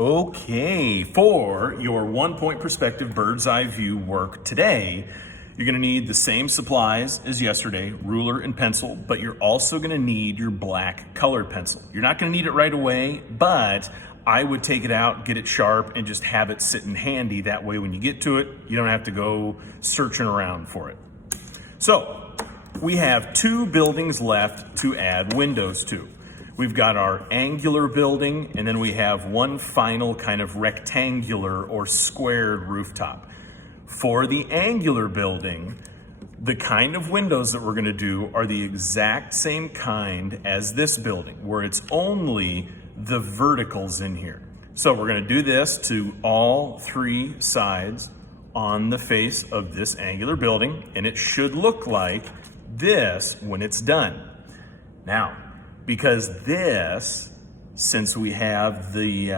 Okay, for your 1-point perspective bird's eye view work today, you're gonna need the same supplies as yesterday, ruler and pencil, but you're also gonna need your black colored pencil. You're not gonna need it right away, but I would take it out, get it sharp, and just have it sitting handy. That way when you get to it, you don't have to go searching around for it. So, we have 2 buildings left to add windows to. We've got our angular building, and then we have one final kind of rectangular or squared rooftop. For the angular building, the kind of windows that we're gonna do are the exact same kind as this building, where it's only the verticals in here. So we're gonna do this to all 3 sides on the face of this angular building, and it should look like this when it's done. Now, because this, since we have the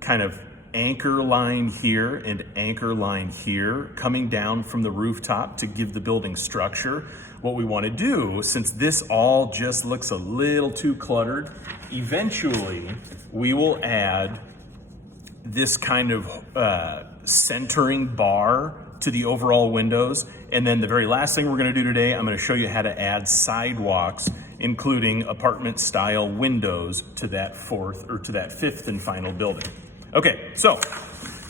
kind of anchor line here and anchor line here coming down from the rooftop to give the building structure, what we want to do, since this all just looks a little too cluttered, eventually we will add this kind of centering bar to the overall windows. And then the very last thing we're going to do today, I'm going to show you how to add sidewalks, including apartment style windows to that 5th and final building. Okay, so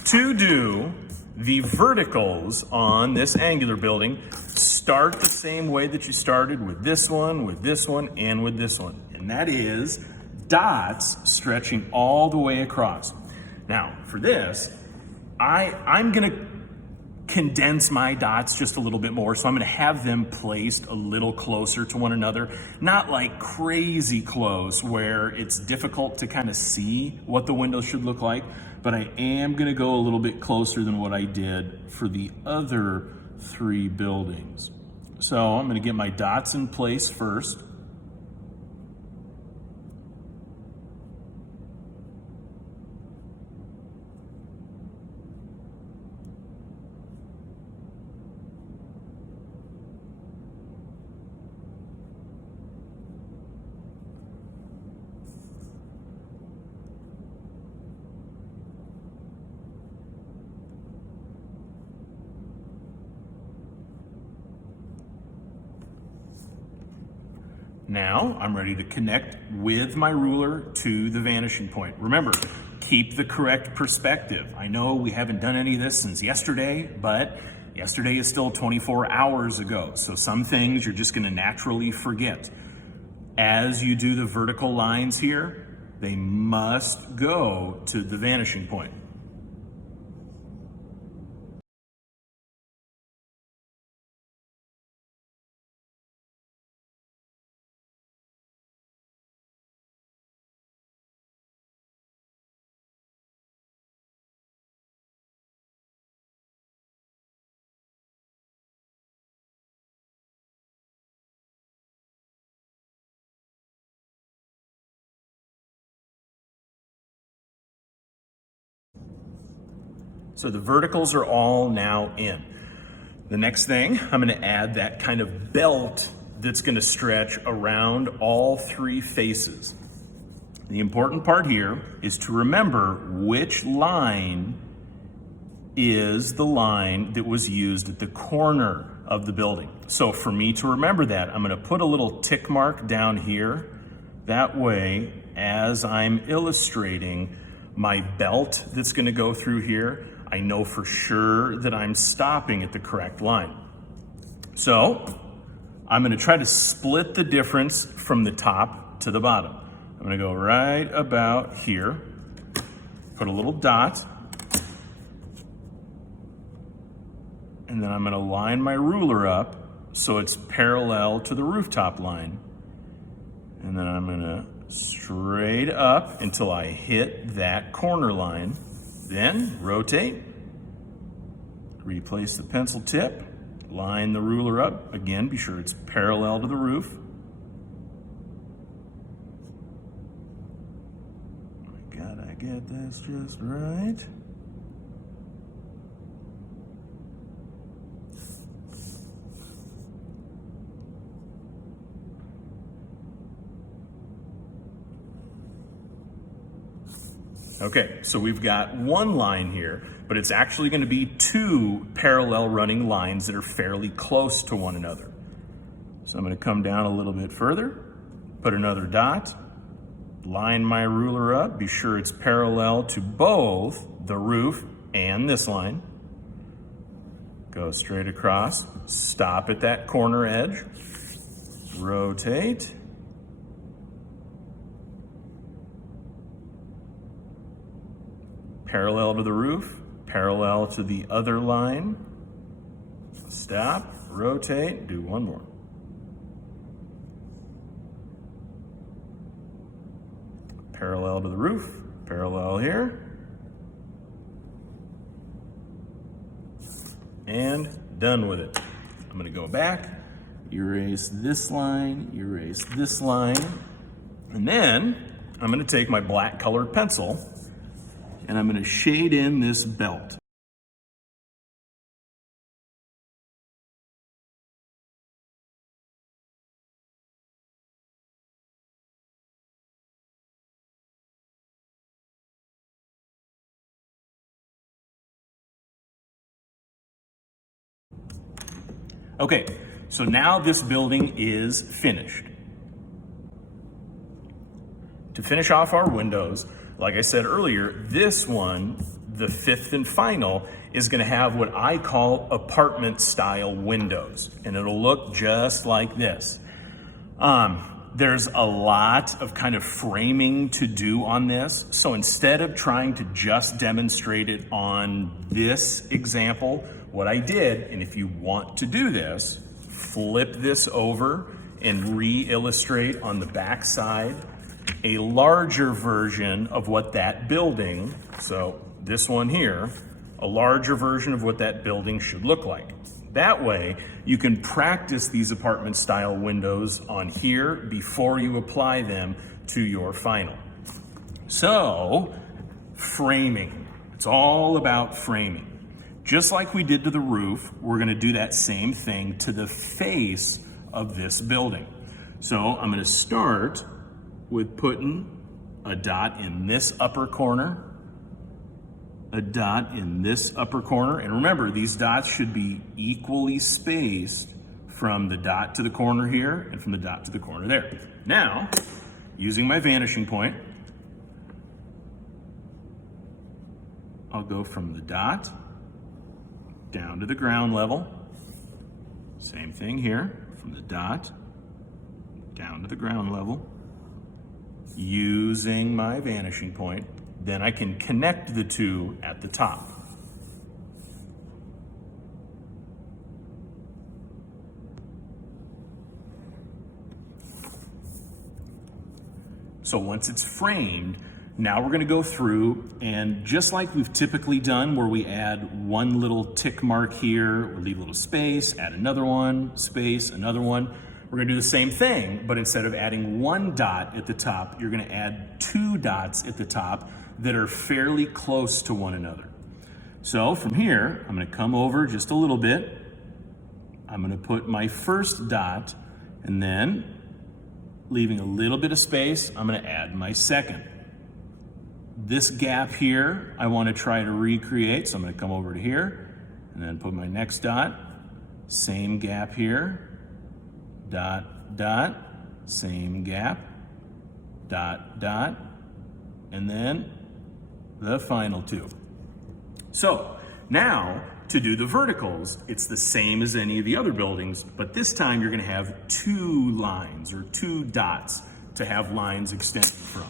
to do the verticals on this angular building, start the same way that you started with this one, and with this one. And that is dots stretching all the way across. Now, for this, I'm gonna condense my dots just a little bit more, so I'm gonna have them placed a little closer to one another, not like crazy close where it's difficult to kind of see what the window should look like, but I am gonna go a little bit closer than what I did for the other 3 buildings. So I'm gonna get my dots in place first. Now I'm ready to connect with my ruler to the vanishing point. Remember, keep the correct perspective. I know we haven't done any of this since yesterday, but yesterday is still 24 hours ago. So some things you're just gonna naturally forget. As you do the vertical lines here, they must go to the vanishing point. So the verticals are all now in. The next thing, I'm gonna add that kind of belt that's gonna stretch around all 3 faces. The important part here is to remember which line is the line that was used at the corner of the building. So for me to remember that, I'm gonna put a little tick mark down here. That way, as I'm illustrating my belt that's gonna go through here, I know for sure that I'm stopping at the correct line. So I'm gonna try to split the difference from the top to the bottom. I'm gonna go right about here, put a little dot, and then I'm gonna line my ruler up so it's parallel to the rooftop line. And then I'm gonna straight up until I hit that corner line. Then rotate, replace the pencil tip, line the ruler up. Again, be sure it's parallel to the roof. Gotta get this just right. Okay, so we've got one line here, but it's actually going to be two parallel running lines that are fairly close to one another. So I'm going to come down a little bit further, put another dot, line my ruler up, be sure it's parallel to both the roof and this line. Go straight across, stop at that corner edge, rotate, parallel to the roof, parallel to the other line, stop, rotate, do one more. Parallel to the roof, parallel here, and done with it. I'm gonna go back, erase this line, and then I'm gonna take my black colored pencil and I'm gonna shade in this belt. Okay, so now this building is finished. To finish off our windows, like I said earlier, this one, the fifth and final, is gonna have what I call apartment style windows, and it'll look just like this. There's a lot of kind of framing to do on this, so instead of trying to just demonstrate it on this example, what I did, and if you want to do this, flip this over and re-illustrate on the back side a larger version of what that building, so this one here, a larger version of what that building should look like. That way, you can practice these apartment style windows on here before you apply them to your final. So, framing. It's all about framing. Just like we did to the roof, we're gonna do that same thing to the face of this building. So I'm gonna start with putting a dot in this upper corner, a dot in this upper corner. And remember, these dots should be equally spaced from the dot to the corner here and from the dot to the corner there. Now, using my vanishing point, I'll go from the dot down to the ground level. Same thing here, from the dot down to the ground level. Using my vanishing point, then I can connect the two at the top. So once it's framed, now we're gonna go through and just like we've typically done where we add one little tick mark here, or leave a little space, add another one, space, another one, we're gonna do the same thing, but instead of adding one dot at the top, you're gonna add two dots at the top that are fairly close to one another. So from here, I'm gonna come over just a little bit. I'm gonna put my first dot, and then leaving a little bit of space, I'm gonna add my second. This gap here, I wanna try to recreate, so I'm gonna come over to here, and then put my next dot, same gap here, dot, dot, same gap, dot, dot, and then the final two. So now to do the verticals, it's the same as any of the other buildings, but this time you're gonna have two lines or two dots to have lines extended from.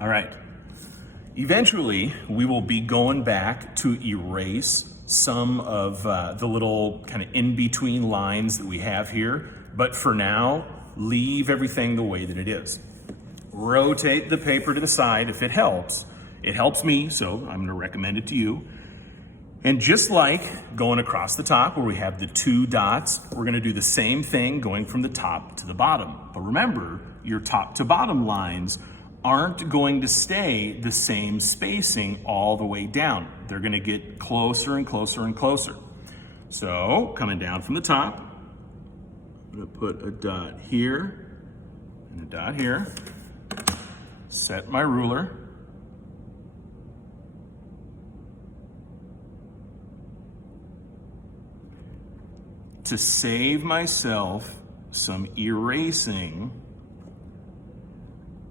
All right, eventually we will be going back to erase some of the little kind of in-between lines that we have here, but for now, leave everything the way that it is. Rotate the paper to the side if it helps. It helps me, so I'm gonna recommend it to you. And just like going across the top where we have the two dots, we're gonna do the same thing going from the top to the bottom. But remember, your top to bottom lines aren't going to stay the same spacing all the way down. They're going to get closer and closer and closer. So coming down from the top, I'm going to put a dot here and a dot here. Set my ruler. To save myself some erasing,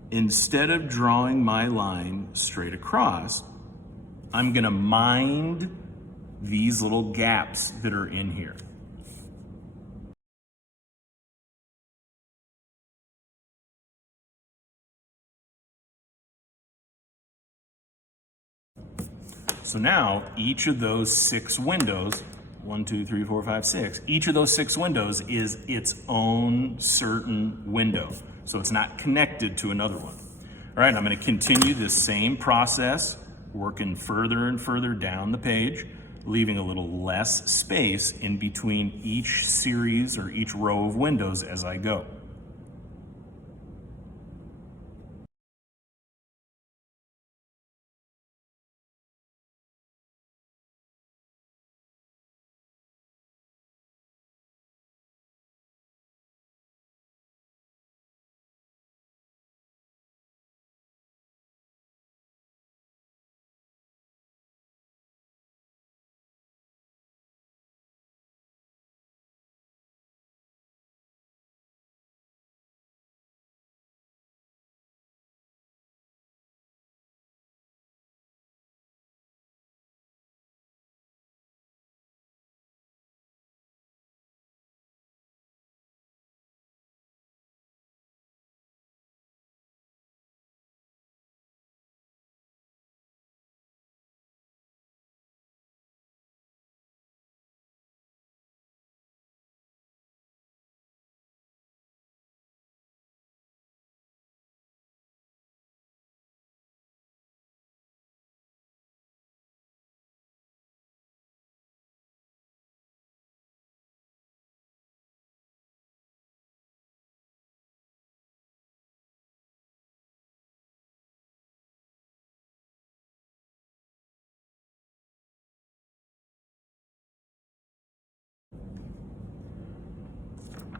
instead of drawing my line straight across, I'm gonna mind these little gaps that are in here. So now each of those 6 windows, 1, 2, 3, 4, 5, 6, each of those 6 windows is its own certain window. So it's not connected to another one. All right, I'm going to continue this same process, working further and further down the page, leaving a little less space in between each series or each row of windows as I go.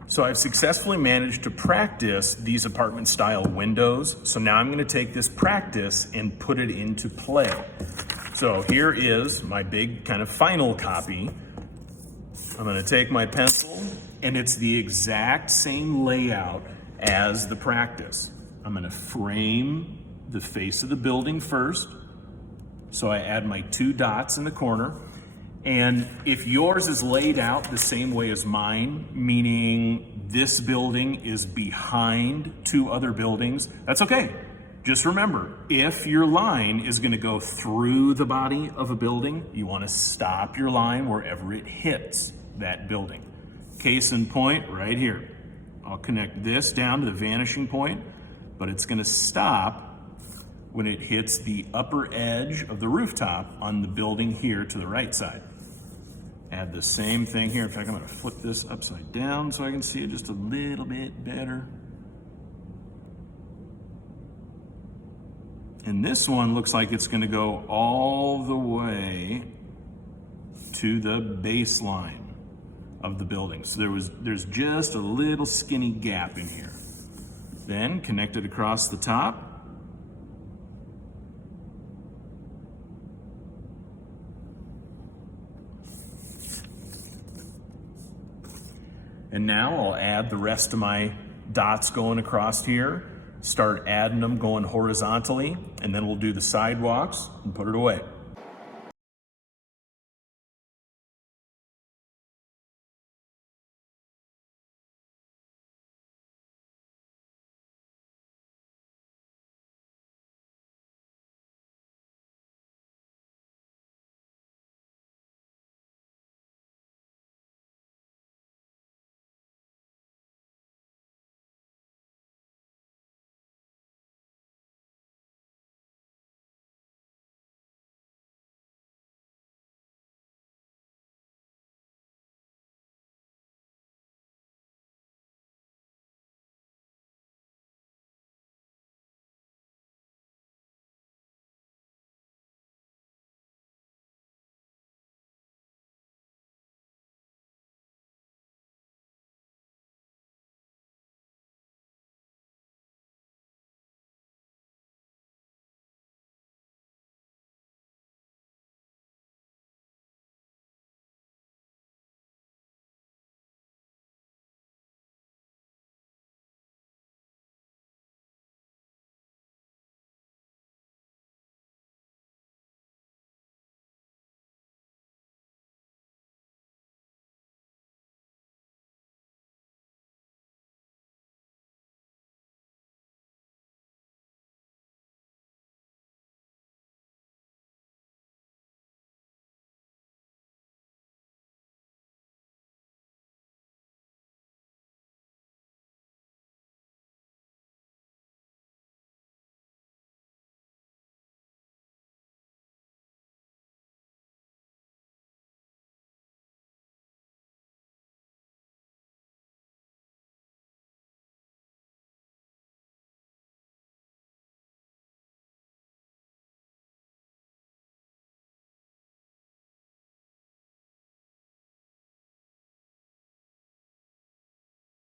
So I've successfully managed to practice these apartment style windows. So now I'm going to take this practice and put it into play. So here is my big kind of final copy. I'm going to take my pencil, and it's the exact same layout as the practice. I'm going to frame the face of the building first. So I add my 2 dots in the corner. And if yours is laid out the same way as mine, meaning this building is behind 2 other buildings, that's okay. Just remember, if your line is going to go through the body of a building, you want to stop your line wherever it hits that building. Case in point, right here. I'll connect this down to the vanishing point, but it's going to stop when it hits the upper edge of the rooftop on the building here to the right side. Add the same thing here. In fact, I'm going to flip this upside down so I can see it just a little bit better. And this one looks like it's going to go all the way to the baseline of the building. So there's just a little skinny gap in here. Then connect it across the top. And now I'll add the rest of my dots going across here, start adding them going horizontally, and then we'll do the sidewalks and put it away.